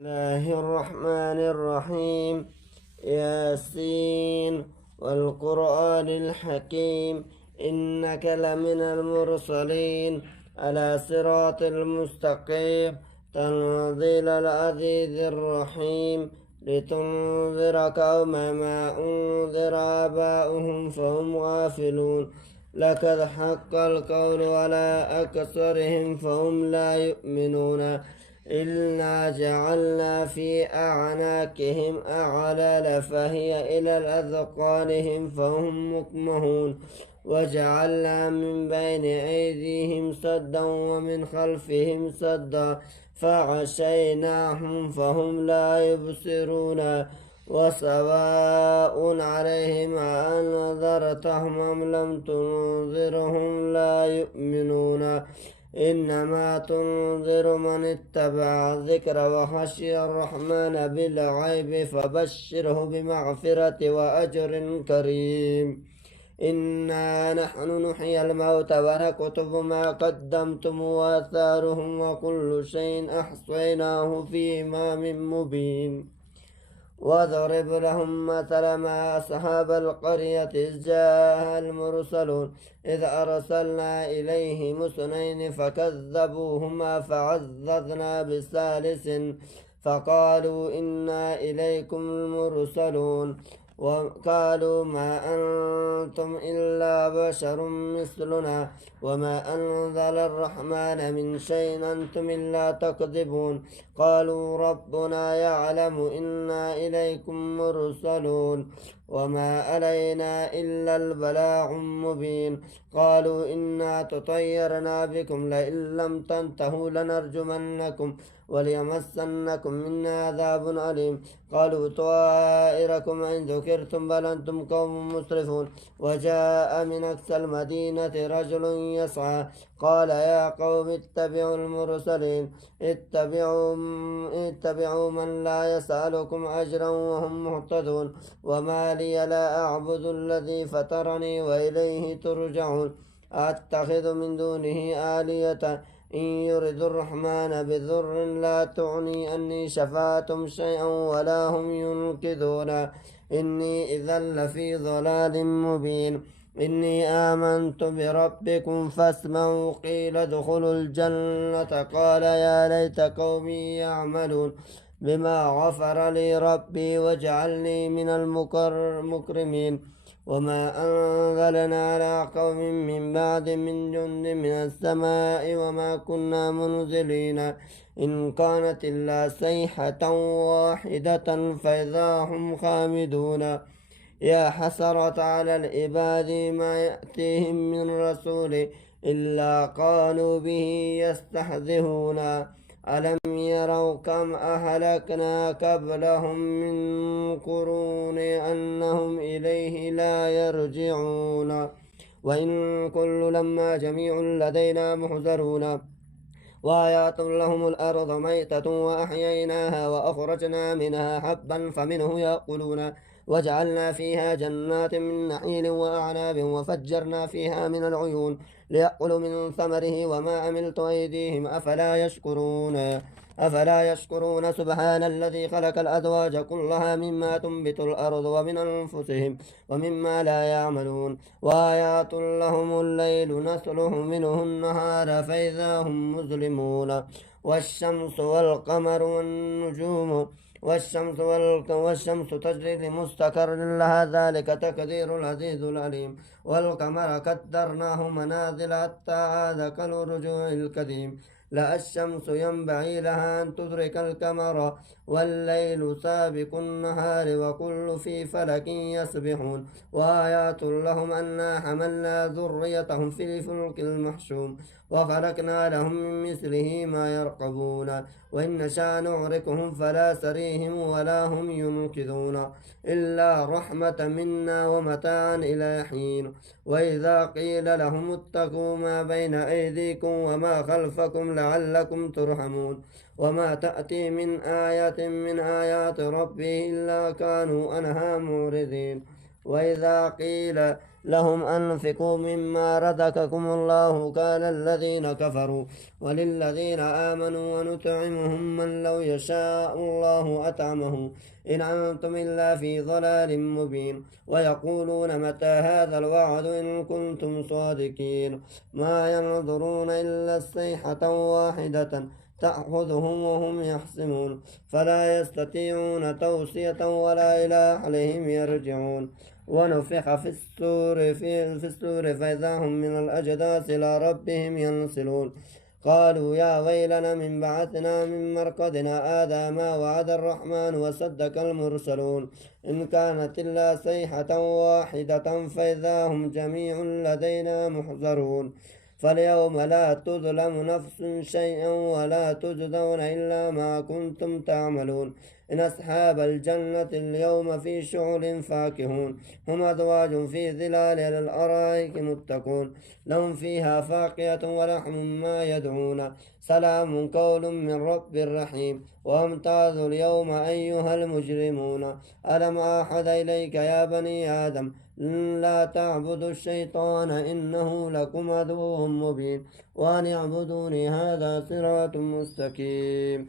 الله الرحمن الرحيم. ياسين والقرآن الحكيم، إنك لمن المرسلين على صراط المستقيم، تنزيل العزيز الرحيم، لتنذر قوما ما أنذر آباؤهم فهم غافلون. لقد حق القول على أكثرهم فهم لا يؤمنون. إنا جعلنا في أعناقهم أغلال فهي إلى الأذقانهم فهم مقمحون. وجعلنا من بين أيديهم سدا ومن خلفهم سدا فغشيناهم فهم لا يبصرون. وسواء عليهم أنذرتهم أم لم تنذرهم لا يؤمنون. إنما تنذر من اتبع الذكر وخشي الرحمن بالغيب فبشره بمغفرة وأجر كريم. إنا نحن نحيي الموتى ونكتب ما قدمتم وآثارهم وكل شيء أحصيناه في إمام مبين. واضرب لهم مثل ما أصحاب القرية إذ جاءها المرسلون إذ أرسلنا إليهم اثنين فكذبوهما فعززنا بثالث فقالوا إنا إليكم المرسلون. وقالوا ما أنتم إلا بشر مثلنا وما أنزل الرحمن من شيء أنتم إلا تكذبون. قالوا ربنا يعلم إنا إليكم مرسلون وما علينا إلا البلاغ المبين. قالوا إنا تطيرنا بكم لئن لم تنتهوا لنرجمنكم وليمسنكم منا عذاب أليم. قالوا طائركم إن ذكرتم بل أنتم قوم مسرفون. وجاء من أقصى المدينة رجل يسعى قال يا قوم اتبعوا المرسلين اتبعوا من لا يسألكم أجرا وهم مهتدون. وما لي لا أعبد الذي فطرني وإليه ترجعون. أتخذ من دونه آلية إن يرد الرحمن بضر لا تغني أني شفاعتهم شيئا ولا هم ينقذون. إني إذا لفي ضلال مبين. إني آمنت بربكم فاسمعوا قيل ادخلوا الجنة قال يا ليت قومي يعملون بما غفر لي ربي وجعلني من المكرمين. وما أنزلنا على قوم من بعد من جند من السماء وما كنا منزلين إن كانت إلا صيحة واحدة فإذا هم خامدون. يا حسرة على العباد ما يأتيهم من رسول إلا قالوا به يستهزئون. ألم يروا كم أهلكنا قبلهم من قرون أنهم إليه لا يرجعون. وإن كل لما جميع لدينا محضرون. وآيات لهم الأرض ميتة وأحييناها وأخرجنا منها حبا فمنه يأكلون. وجعلنا فيها جنات من نخيل وأعناب وفجرنا فيها من العيون ليأكلوا من ثمره وما عملت أيديهم أفلا يشكرون سبحان الذي خلق الأزواج كلها مما تنبت الأرض ومن أنفسهم ومما لا يعملون. وآيات لهم الليل نسلخ منه النهار فإذا هم مظلمون. والشمس والقمر والنجوم والشمس تجري لمستقر لها ذلك تقدير العزيز العليم. والقمر قدرناه منازل حتى عاد كالرجوع القديم. لا الشمس ينبغي لها أن تدرك القمر والليل سابق النهار وكل في فلك يسبحون. وآيات لهم أنا حملنا ذريتهم في الفلك المحشوم وخلقنا لهم من مثله ما يرقبون. وإن نشاء نغرقهم فلا سريهم ولا هم ينقذون إلا رحمة منا ومتاعا إلى حين. وإذا قيل لهم اتقوا ما بين أيديكم وما خلفكم لعلكم ترحمون. وما تأتي من آية من آيات ربه إلا كانوا عنها معرضين. وإذا قيل لهم أنفقوا مما رزقكم الله قال الذين كفروا وللذين آمنوا ونطعمهم من لو يشاء الله أطعمه إن أنتم إلا في ضلال مبين ويقولون متى هذا الوعد إن كنتم صادقين ما ينظرون إلا الصيحة واحدة تأخذهم وهم يحسمون فلا يستطيعون توصية ولا إلى أهلهم يرجعون ونفخ في السور فإذا هم من الأجداث إلى ربهم ينسلون قالوا يا ويلنا من بعثنا من مرقدنا هذا ما وعد الرحمن وصدق المرسلون إن كانت إلا صيحة واحدة فإذا هم جميع لدينا محضرون فاليوم لا تظلم نفس شيئا ولا تجزون إلا ما كنتم تعملون إن أصحاب الجنة اليوم في شغل فاكهون هم أزواج في ظلال على الأرائك متقون لهم فيها فاقية ولحم ما يدعون سلام قول من رب رحيم وامتازوا اليوم أيها المجرمون ألم أعهد إليك يا بني آدم لا تعبدوا الشيطان إنه لكم عدو مبين وأن اعبدوني هذا صراط مستقيم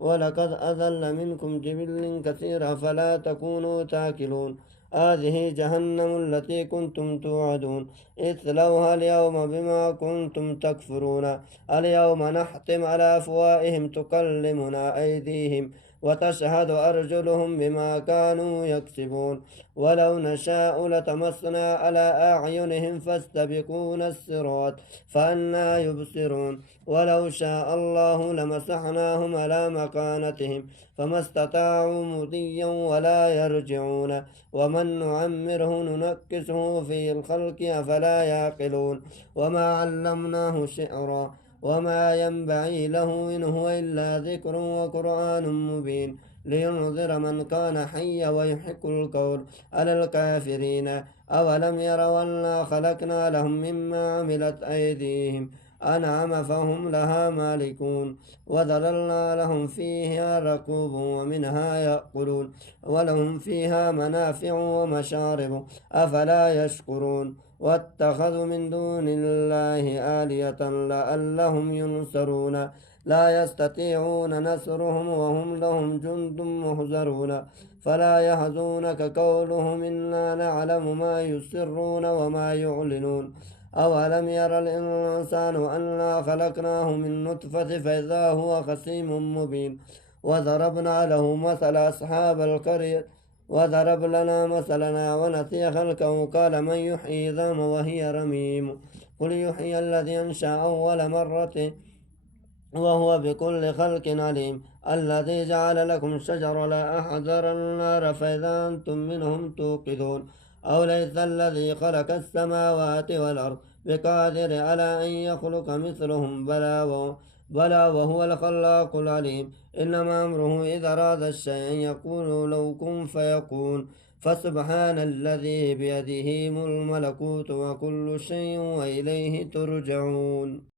ولقد أذل منكم جبل كثيرا فلا تكونوا تاكلون هذه جهنم التي كنتم توعدون اصلوها اليوم بما كنتم تكفرون اليوم نحتم على أفواههم تكلمنا أيديهم وتشهد أرجلهم بما كانوا يكسبون ولو نشاء لتمسنا على أعينهم فاستبقون الصراط فأنا يبصرون ولو شاء الله لمسحناهم على مكانتهم فما استطاعوا مضيا ولا يرجعون ومن نعمره ننكسه في الخلق أفلا يعقلون وما علمناه شعرا وما ينبغي له إن هو إلا ذكر وقرآن مبين لينذر من كان حيا ويحق القول على الكافرين أولم يروا أنا خلقنا لهم مما عملت أيديهم أنعم فهم لها مالكون وذللنا لهم فيها ركوب ومنها يأكلون ولهم فيها منافع ومشارب أفلا يشكرون واتخذوا من دون الله آلية لعلهم ينصرون لا يستطيعون نصرهم وهم لهم جند محضرون فلا يحزنك قولهم إنا نعلم ما يسرون وما يعلنون أولم ير الإنسان أنا خلقناه من نطفة فإذا هو خصيم مبين وضربنا له مثل أصحاب القرية وضرب لنا مثلنا ونسي خلقه قال من يحيي العظام وهي رميم قل يحيي الذي أنشأ أول مرة وهو بكل خلق عليم الذي جعل لكم الشجر لا أحذر النار فإذا أنتم منهم توقدون أو ليس الذي خلق السماوات والأرض بقادر على أن يخلق مثلهم بلى وهو الخلاق العليم إنما أمره إذا أراد الشيء أن يقول لو كن فيكون فسبحان الذي بيده الملكوت وكل شيء وإليه ترجعون